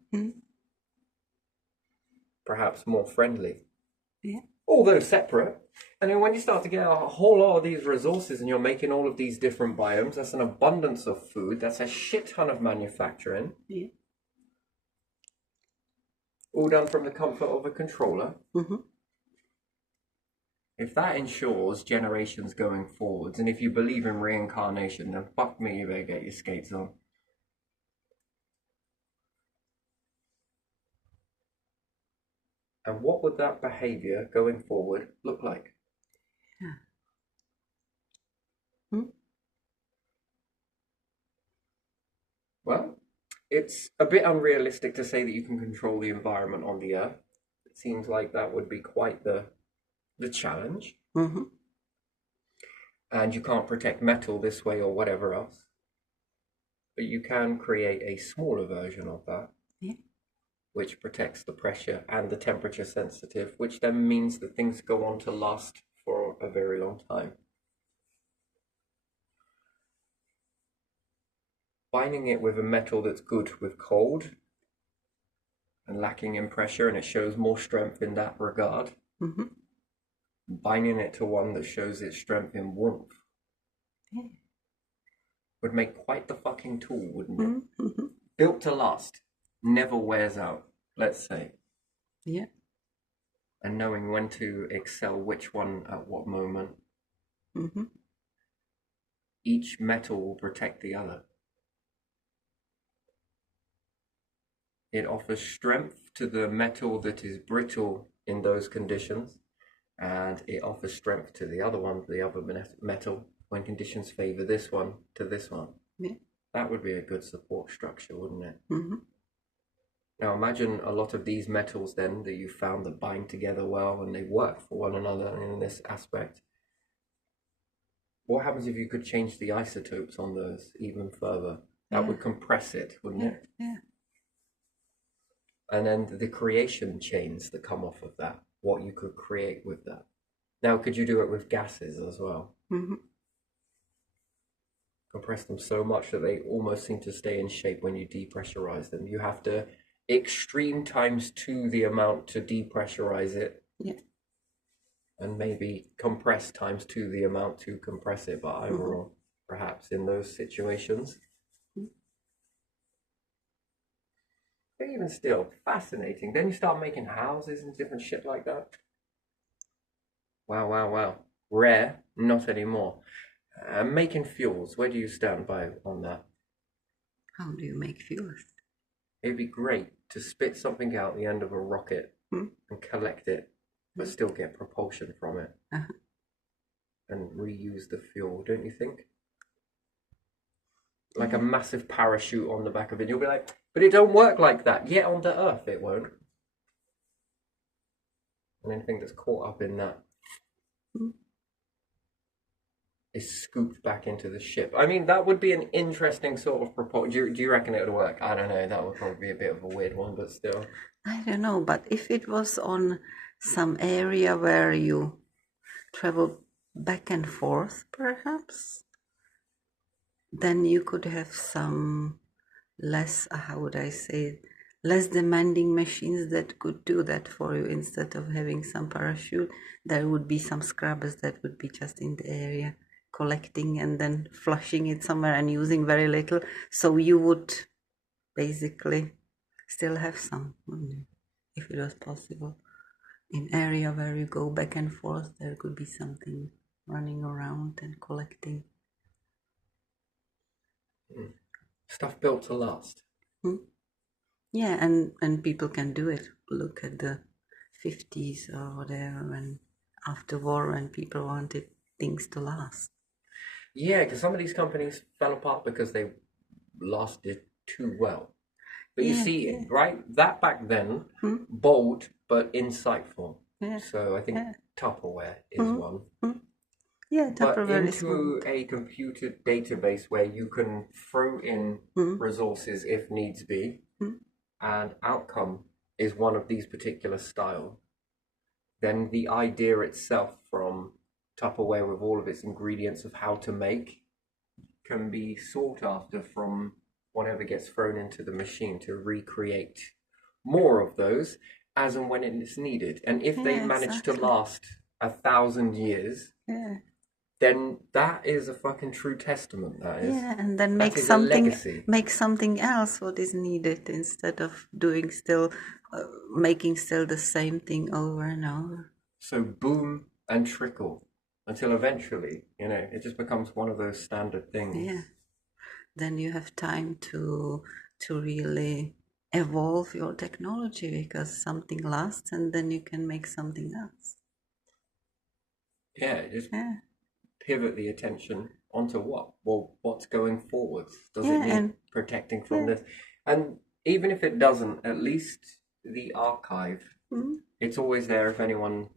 Perhaps more friendly. Yeah. All those separate. And then when you start to get a whole lot of these resources and you're making all of these different biomes, that's an abundance of food, that's a shit ton of manufacturing. Yeah. All done from the comfort of a controller. Mm-hmm. If that ensures generations going forwards, and if you believe in reincarnation, then fuck me, you better get your skates on. And what would that behavior going forward look like? Yeah. Hmm? Well, it's a bit unrealistic to say that you can control the environment on the Earth. It seems like that would be quite the challenge. Mm-hmm. And you can't protect metal this way or whatever else. But you can create a smaller version of that, Yeah. which protects the pressure and the temperature sensitive, which then means that things go on to last for a very long time. Binding it with a metal that's good with cold and lacking in pressure, and it shows more strength in that regard. Mm-hmm. Binding it to one that shows its strength in warmth Yeah. would make quite the fucking tool, wouldn't it? Mm-hmm. Built to last, never wears out, let's say. Yeah. And knowing when to excel which one at what moment. Mm-hmm. Each metal will protect the other. It offers strength to the metal that is brittle in those conditions, and it offers strength to the other one, the other metal, when conditions favor this one to this one. Yeah. That would be a good support structure, wouldn't it? Mm-hmm. Now imagine a lot of these metals then that you found that bind together well and they work for one another in this aspect. What happens if you could change the isotopes on those even further? That would compress it, wouldn't it? Yeah. And then the creation chains that come off of that, what you could create with that. Now, could you do it with gases as well? Mm-hmm. Compress them so much that they almost seem to stay in shape when you depressurize them. You have to extreme times 2 the amount to depressurize it. Yeah. And maybe compress times 2 the amount to compress it, but I'm wrong, perhaps, in those situations. But even still, fascinating. Then you start making houses and different shit like that. Wow, wow, wow. Rare, not anymore. Making fuels, where do you stand by on that? How do you make fuels? It'd be great to spit something out the end of a rocket and collect it, but still get propulsion from it. Uh-huh. And reuse the fuel, don't you think? Like a massive parachute on the back of it. You'll be like, but it don't work like that. Yet on the Earth it won't. And anything that's caught up in that is scooped back into the ship. I mean, that would be an interesting sort of propulsion. Do you reckon it would work? I don't know. That would probably be a bit of a weird one, but still. I don't know, but if it was on some area where you travel back and forth, perhaps, then you could have some less, how would I say it, less demanding machines that could do that for you instead of having some parachute. There would be some scrubbers that would be just in the area collecting and then flushing it somewhere and using very little. So you would basically still have some, wouldn't you? If it was possible. In area where you go back and forth, there could be something running around and collecting. Stuff built to last. Yeah, and people can do it. Look at the 50s or whatever, when after war, when people wanted things to last. Yeah, because some of these companies fell apart because they lasted too well. But you see, right, that back then, bold but insightful. Yeah. So I think Tupperware is one. Yeah, But Tupperware is into one. a computer database where you can throw in resources if needs be, and outcome is one of these particular style, then the idea itself from Tupperware with all of its ingredients of how to make can be sought after from whatever gets thrown into the machine to recreate more of those. as and when it is needed. And if they Yeah, manage to exactly. last 1,000 years, Yeah. then that is a fucking true testament. That is. Yeah, and then That is a legacy. make something else what is needed instead of doing still, making still the same thing over and over. So boom and trickle until eventually, it just becomes one of those standard things. Yeah. Then you have time to really evolve your technology because something lasts and then you can make something else. Yeah, just Yeah. pivot the attention onto what? Well, what's going forwards? Does it Yeah, need and protecting from yeah. this? And even if it doesn't, at least the archive, Mm, it's always there if anyone,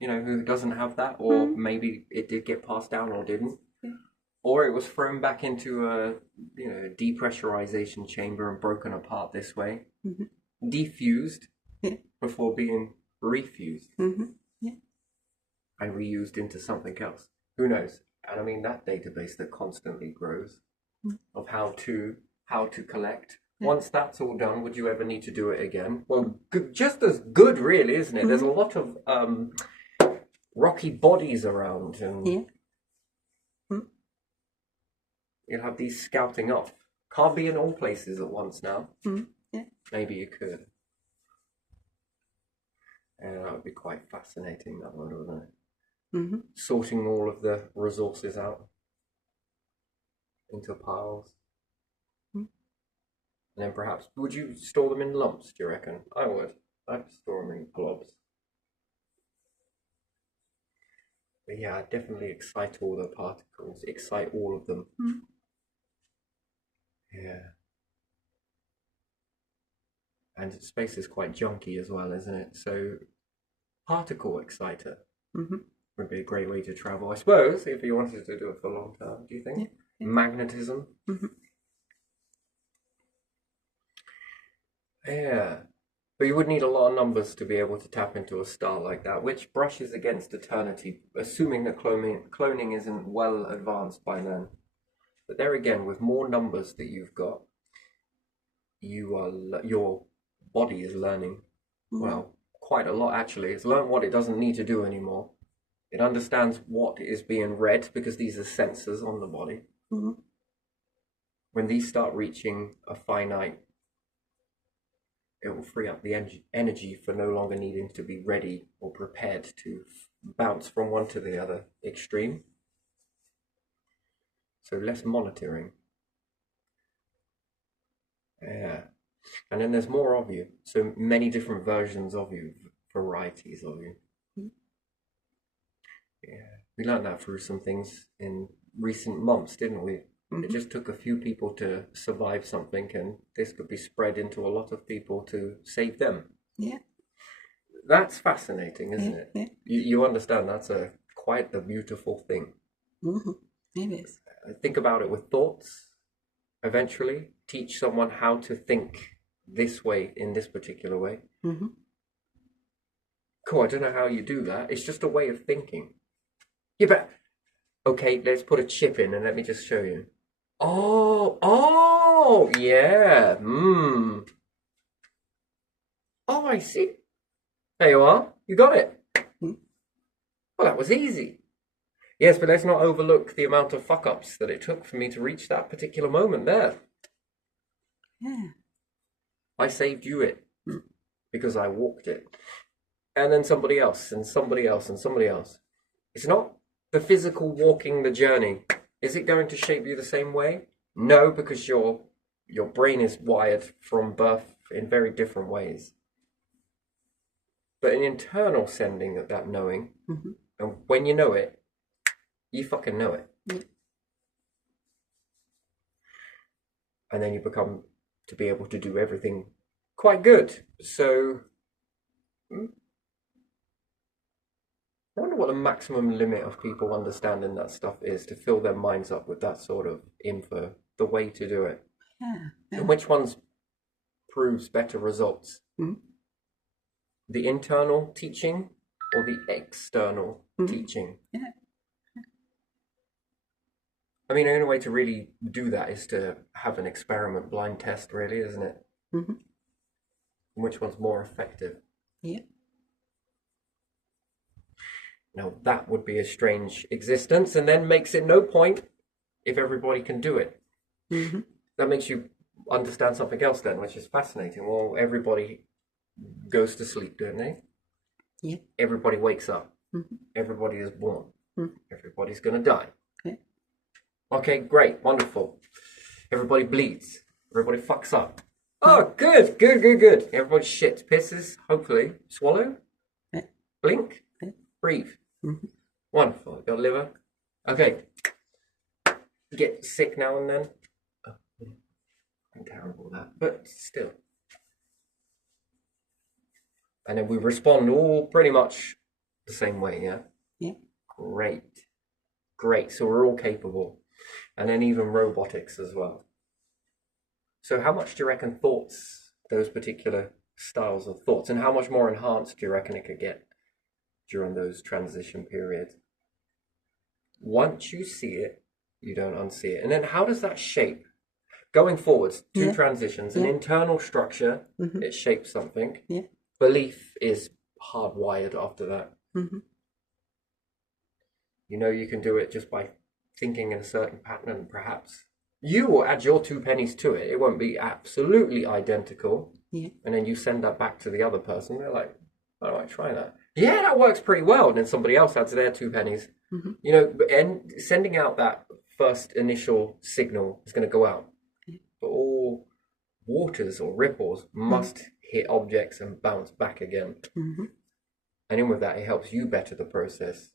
who doesn't have that, or mm, maybe it did get passed down or didn't, yeah. or it was thrown back into a, depressurization chamber and broken apart this way, Mhm. defused Yeah. before being refused Mhm. Yeah. and reused into something else. Who knows? And I mean that database that constantly grows Mm. of how to collect. Yeah. Once that's all done, would you ever need to do it again? Well, just as good, really, isn't it? There's a lot of rocky bodies around, and Yeah. Mm. you'll have these scouting off. Can't be in all places at once now. Mm. Yeah. Maybe you could. And that would be quite fascinating, that one, wouldn't it? Mm-hmm. Sorting all of the resources out into piles. Mm. And then perhaps, would you store them in lumps, do you reckon? I would. I'd store them in globs. But yeah, I'd definitely excite all the particles, excite all of them. Mm. Yeah. And space is quite junky as well, isn't it? So, particle exciter Mm-hmm. would be a great way to travel, I suppose, if you wanted to do it for a long term, do you think? Yeah. Yeah. Magnetism? Mm-hmm. Yeah. But you would need a lot of numbers to be able to tap into a star like that, which brushes against eternity, assuming that cloning isn't well advanced by then. But there again, with more numbers that you've got, your body is learning, well, quite a lot actually. It's learned what it doesn't need to do anymore. It understands what is being read because these are sensors on the body. Mm-hmm. When these start reaching a finite, it will free up the energy for no longer needing to be ready or prepared to bounce from one to the other extreme. So less monitoring. Yeah. And then there's more of you. So many different versions of you, varieties of you. Mm-hmm. Yeah. We learned that through some things in recent months, didn't we? Mm-hmm. It just took a few people to survive something, and this could be spread into a lot of people to save them. Yeah. That's fascinating, isn't it? Yeah. You understand that's quite the beautiful thing. Mm-hmm. It is. Think about it with thoughts. Eventually, teach someone how to think this way in this particular way. Mm-hmm. Cool, I don't know how you do that. It's just a way of thinking. Yeah, but okay, let's put a chip in and let me just show you. Oh, yeah. Oh, I see. There you are. You got it. Mm-hmm. Well, that was easy. Yes, but let's not overlook the amount of fuck-ups that it took for me to reach that particular moment there. Yeah. I saved you it because I walked it. And then somebody else, and somebody else, and somebody else. It's not the physical walking the journey. Is it going to shape you the same way? No, because your brain is wired from birth in very different ways. But an internal sending of that knowing, Mm-hmm. and when you know it, you fucking know it. Yeah. And then you become to be able to do everything quite good. So I wonder what the maximum limit of people understanding that stuff is to fill their minds up with that sort of info, the way to do it. Yeah. Yeah. And which ones proves better results? Mm-hmm. The internal teaching or the external Mm-hmm. teaching? Yeah. I mean, the only way to really do that is to have an experiment blind test, really, isn't it? Mm-hmm. Which one's more effective? Yeah. Now that would be a strange existence, and then makes it no point if everybody can do it. Mm-hmm. That makes you understand something else then, which is fascinating. Well, everybody goes to sleep, don't they? Yeah. Everybody wakes up. Mm-hmm. Everybody is born. Mm-hmm. Everybody's going to die. Yeah. Okay, great, wonderful. Everybody bleeds. Everybody fucks up. Oh, good, good, good, good. Everybody shits, pisses, hopefully. Swallow? Yeah. Blink? Yeah. Breathe. Mm-hmm. Wonderful. Got liver? Okay. Get sick now and then. Oh, I'm terrible at that, but still. And then we respond all pretty much the same way, yeah? Yeah. Great. Great. So we're all capable. And then even robotics as well. So how much do you reckon thoughts, those particular styles of thoughts, and how much more enhanced do you reckon it could get during those transition periods? Once you see it, you don't unsee it. And then how does that shape? Going forwards, two transitions, an internal structure, it shapes something. Yeah. Belief is hardwired after that. Mm-hmm. You know you can do it just by thinking in a certain pattern, perhaps. You will add your 2 pennies to it. It won't be absolutely identical. Yeah. And then you send that back to the other person. They're like, why don't I try that? Yeah, that works pretty well. And then somebody else adds their 2 pennies. Mm-hmm. You know, and sending out that first initial signal is going to go out. Yeah. But all waters or ripples must hit objects and bounce back again. Mm-hmm. And in with that, it helps you better the process.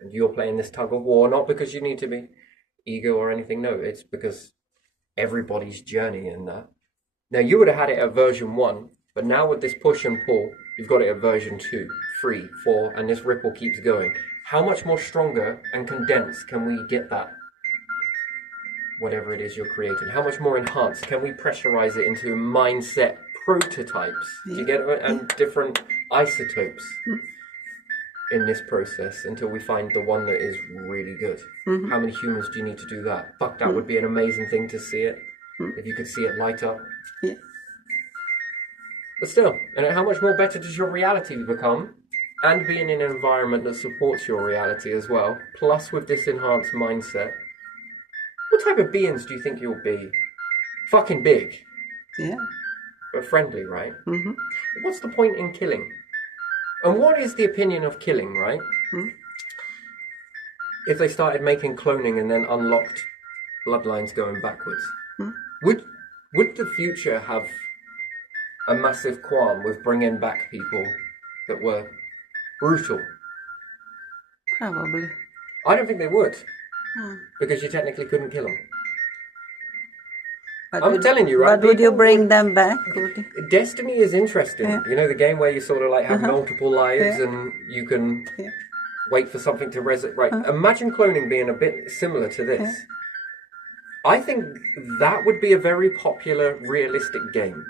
And you're playing this tug of war, not because you need to be ego or anything. No, it's because everybody's journey in that. Now, you would have had it at version 1, but now with this push and pull, you've got it at version 2, 3, 4, and this ripple keeps going. How much more stronger and condensed can we get that? Whatever it is you're creating, how much more enhanced can we pressurize it into mindset prototypes? Do you get it? And different isotopes in this process until we find the one that is really good. Mm-hmm. How many humans do you need to do that? Fuck, that would be an amazing thing to see it. If you could see it light up. Yeah. But still, and how much more better does your reality become? And being in an environment that supports your reality as well, plus with this enhanced mindset. What type of beings do you think you'll be? Fucking big. Yeah. But friendly, right? Mm-hmm. What's the point in killing? And what is the opinion of killing, right? If they started making cloning and then unlocked bloodlines going backwards, would the future have a massive qualm with bringing back people that were brutal? Probably. I don't think they would, because you technically couldn't kill them. But I'm telling you, right? But would you bring them back? Destiny is interesting. Yeah. You know, the game where you sort of like have multiple lives and you can wait for something to resurrect. Right. Imagine cloning being a bit similar to this. Yeah. I think that would be a very popular, realistic game.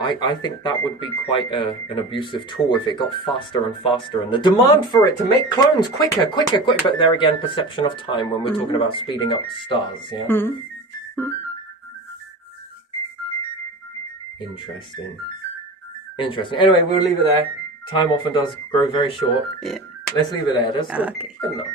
I think that would be quite an abusive tool if it got faster and faster, and the demand for it to make clones quicker. But there again, perception of time when we're talking about speeding up stars, yeah? Interesting. Anyway, we'll leave it there. Time often does grow very short. Yeah. Let's leave it there. That's Okay. good enough.